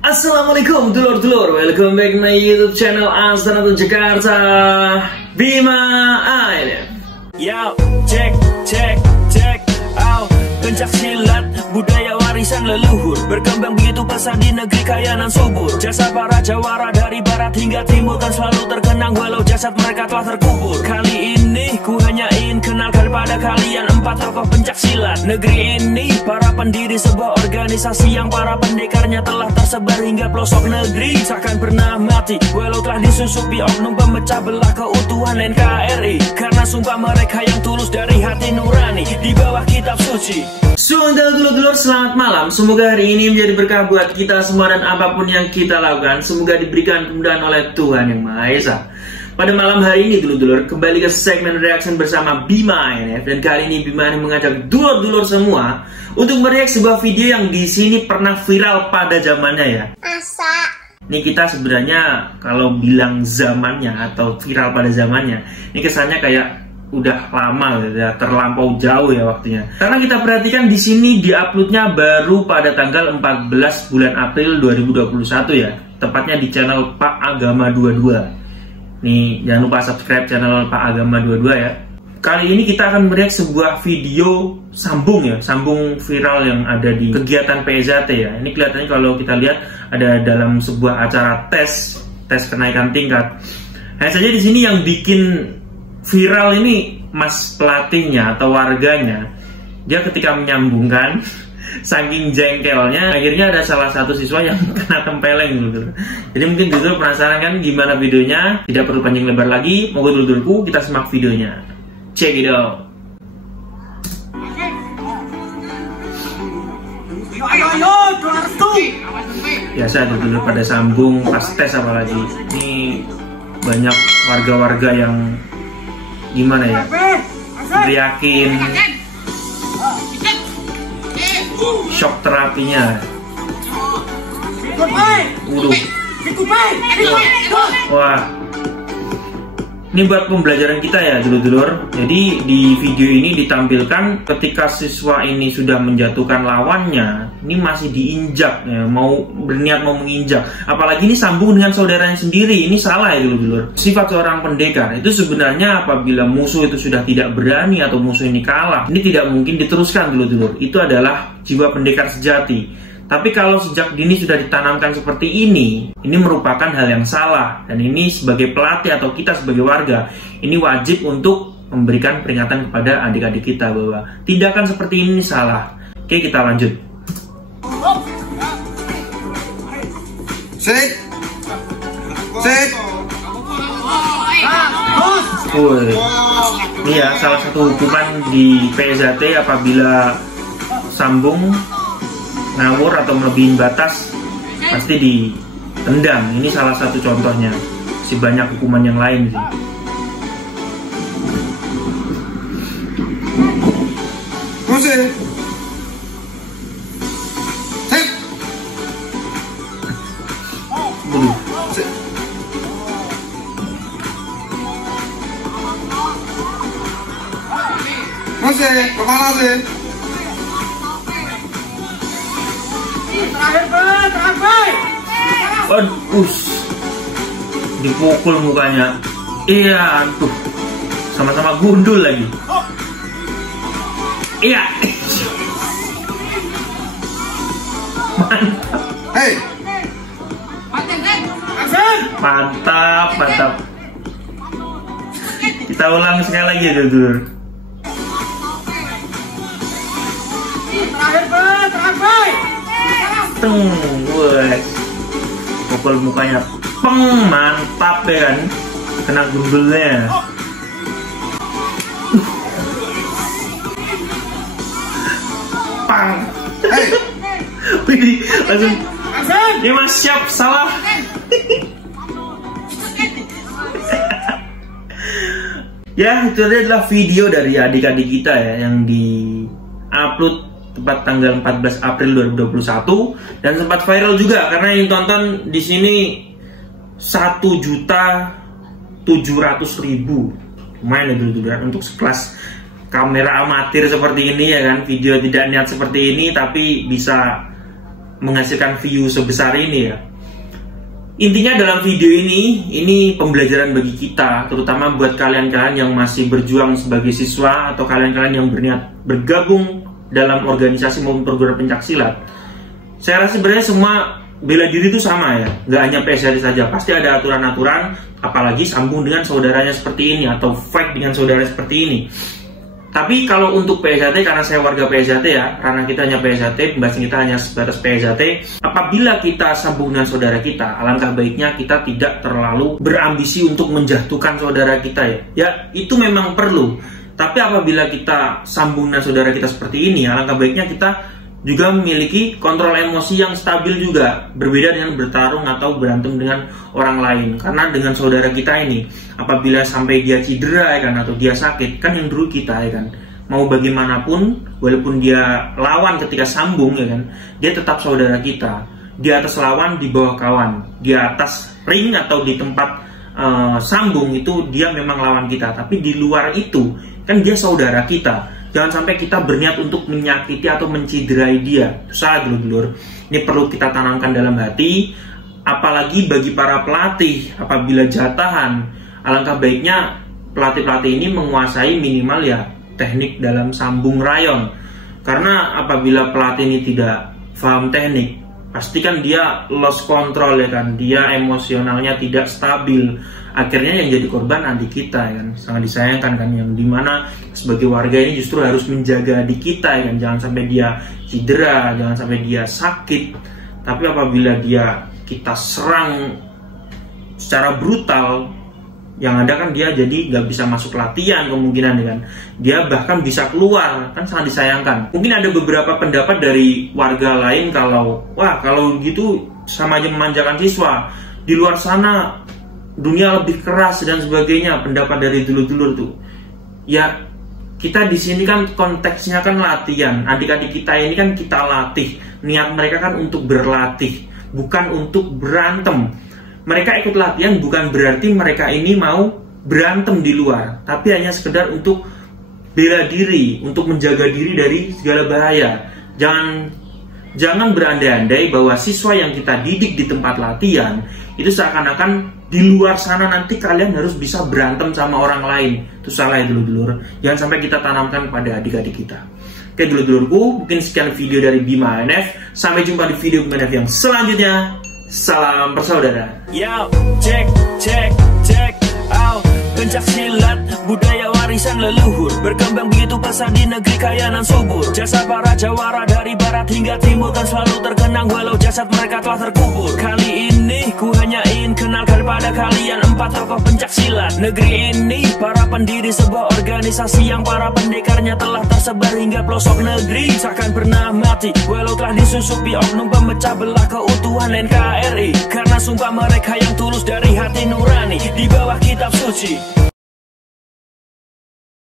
Assalamualaikum dulur-dulur, welcome back my YouTube channel Astana Jakarta Bima ANF. Yo, cek out. Pencak silat, budaya warisan leluhur, berkembang begitu pesat di negeri kaya dan subur. Jasa para jawara dari barat hingga timur kan selalu terkenang walau jasad mereka telah terkubur. Kali ini ku hanya ingin kenalkan pada kalian 4 tokoh pencak silat negeri ini. Para pendiri sebuah organisasi yang para pendekarnya telah tersebar hingga pelosok negeri. Takkan pernah mati walau telah disusupi oknum pemecah belah keutuhan NKRI. Karena sumpah mereka yang tulus dari hati nurani di bawah kitab suci. Sudah dulur-dulur, selamat malam. Semoga hari ini menjadi berkah buat kita semua dan apapun yang kita lakukan, semoga diberikan kemudahan oleh Tuhan Yang Maha Esa. Pada malam hari ini dulur-dulur, kembali ke segmen reaction bersama Bima ANF. Dan kali ini Bima ANF mengajak dulur-dulur semua untuk mereaksi sebuah video yang di sini pernah viral pada zamannya ya. Masa? Ini kita sebenarnya kalau bilang zamannya atau viral pada zamannya, ini kesannya kayak udah lama ya, terlampau jauh ya waktunya. Karena kita perhatikan di sini diuploadnya baru pada tanggal 14 bulan April 2021 ya. Tepatnya di channel Pak Agama 22. Nih, jangan lupa subscribe channel Pak Agama 22 ya. Kali ini kita akan melihat sebuah video sambung ya, sambung viral yang ada di kegiatan PZT ya. Ini kelihatannya kalau kita lihat ada dalam sebuah acara tes kenaikan tingkat. Hanya saja di sini yang bikin viral ini mas pelatihnya atau warganya. Dia ketika menyambungkan saking jengkelnya, akhirnya ada salah satu siswa yang kena tempeleng gitu. Jadi mungkin dulu penasaran kan gimana videonya. Tidak perlu panjang lebar lagi, mau dulurku kita simak videonya. Check it out. Biasa dulu pada sambung pas tes apalagi. Ini banyak warga-warga yang gimana ya, teriakin shock terapinya. Wah, ini buat pembelajaran kita ya dulur-dulur. Jadi di video ini ditampilkan ketika siswa ini sudah menjatuhkan lawannya, ini masih diinjak ya, berniat mau menginjak. Apalagi ini sambung dengan saudaranya sendiri, ini salah ya dulur-dulur. Sifat seorang pendekar itu sebenarnya apabila musuh itu sudah tidak berani atau musuh ini kalah, ini tidak mungkin diteruskan dulur-dulur. Itu adalah jiwa pendekar sejati. Tapi kalau sejak dini sudah ditanamkan seperti ini merupakan hal yang salah. Dan ini sebagai pelatih atau kita sebagai warga, ini wajib untuk memberikan peringatan kepada adik-adik kita bahwa tindakan seperti ini salah. Oke, kita lanjut. Sit. Ini ya salah satu hukuman di PZT apabila sambung, ngawur atau melebihin batas pasti ditendang. Ini salah satu contohnya. Si banyak hukuman yang lain sih. Musik. Musik, kemana sih? Dipukul mukanya. Iya, tuh. Sama-sama gundul lagi. Iya. Mantap. Hei. Mantap. Kita ulang sekali lagi ya dulur. Pukul mukanya, mantap ya kan, kena gundulnya. Pang. Wih, langsung. Ini mas siap salah. Ya, itu adalah video dari adik-adik kita ya yang di-upload tepat tanggal 14 April 2021 dan sempat viral juga karena yang tonton di sini 1.700.000. Lumayan ya dulu untuk sekelas kamera amatir seperti ini ya kan, video tidak niat seperti ini tapi bisa menghasilkan view sebesar ini ya. Intinya dalam video ini pembelajaran bagi kita, terutama buat kalian-kalian yang masih berjuang sebagai siswa atau kalian-kalian yang berniat bergabung dalam organisasi maupun program pencaksilat. Saya rasa sebenarnya semua bela diri itu sama ya, nggak hanya PSJT saja, pasti ada aturan-aturan, apalagi sambung dengan saudaranya seperti ini atau fight dengan saudara seperti ini. Tapi kalau untuk PSJT, karena saya warga PSJT ya, karena kita hanya PSJT, pembahasan kita hanya sebatas PSJT, apabila kita sambung dengan saudara kita, alangkah baiknya kita tidak terlalu berambisi untuk menjatuhkan saudara kita ya. Ya, itu memang perlu. Tapi apabila kita sambung dengan saudara kita seperti ini, alangkah baiknya kita juga memiliki kontrol emosi yang stabil juga, berbeda dengan bertarung atau berantem dengan orang lain. Karena dengan saudara kita ini, apabila sampai dia cedera ya kan, atau dia sakit, kan yang dulu kita ya kan, mau bagaimanapun, walaupun dia lawan ketika sambung ya kan, dia tetap saudara kita. Di atas lawan, di bawah kawan, di atas ring atau di tempat sambung itu dia memang lawan kita, tapi di luar itu kan dia saudara kita. Jangan sampai kita berniat untuk menyakiti atau menciderai dia. Itu salah dulur-dulur. Ini perlu kita tanamkan dalam hati. Apalagi bagi para pelatih, apabila jatahan, alangkah baiknya pelatih-pelatih ini menguasai minimal ya teknik dalam sambung rayon. Karena apabila pelatih ini tidak paham teknik, pasti kan dia lost control ya kan, dia emosionalnya tidak stabil. Akhirnya yang jadi korban adik kita ya kan, sangat disayangkan kan, yang dimana sebagai warga ini justru harus menjaga adik kita ya kan, jangan sampai dia cedera, jangan sampai dia sakit. Tapi apabila kita serang secara brutal, yang ada kan dia jadi nggak bisa masuk latihan kemungkinan ya kan, dia bahkan bisa keluar, kan sangat disayangkan. Mungkin ada beberapa pendapat dari warga lain kalau gitu sama aja memanjakan siswa, di luar sana dunia lebih keras dan sebagainya, pendapat dari dulur-dulur tuh. Ya, kita di sini kan konteksnya kan latihan. Adik-adik kita ini kan kita latih. Niat mereka kan untuk berlatih, bukan untuk berantem. Mereka ikut latihan bukan berarti mereka ini mau berantem di luar, tapi hanya sekedar untuk bela diri, untuk menjaga diri dari segala bahaya. Jangan berandai-andai bahwa siswa yang kita didik di tempat latihan itu seakan-akan di luar sana nanti kalian harus bisa berantem sama orang lain. Itu salah ya dulur-dulur. Jangan sampai kita tanamkan pada adik-adik kita. Oke dulur-dulurku, mungkin sekian video dari Bima NF. Sampai jumpa di video Bima NF yang selanjutnya. Salam bersaudara. Yo, check out. Pencak silat, budaya warisan leluhur, berkembang begitu pesat di negeri kaya nan subur. Jasa para jawara dari barat hingga timur kan selalu terkenang walau jasad mereka telah terkubur. Kali ini ku hanya ingin kenalkan pada kalian 4 tokoh pencak silat negeri ini. Para pendiri sebuah organisasi yang para pendekarnya telah tersebar hingga pelosok negeri. Takkan pernah mati walau telah disusupi oknum pemecah belah keutuhan NKRI. Karena sumpah mereka yang tulus dari hati nurani di bawah kitab suci.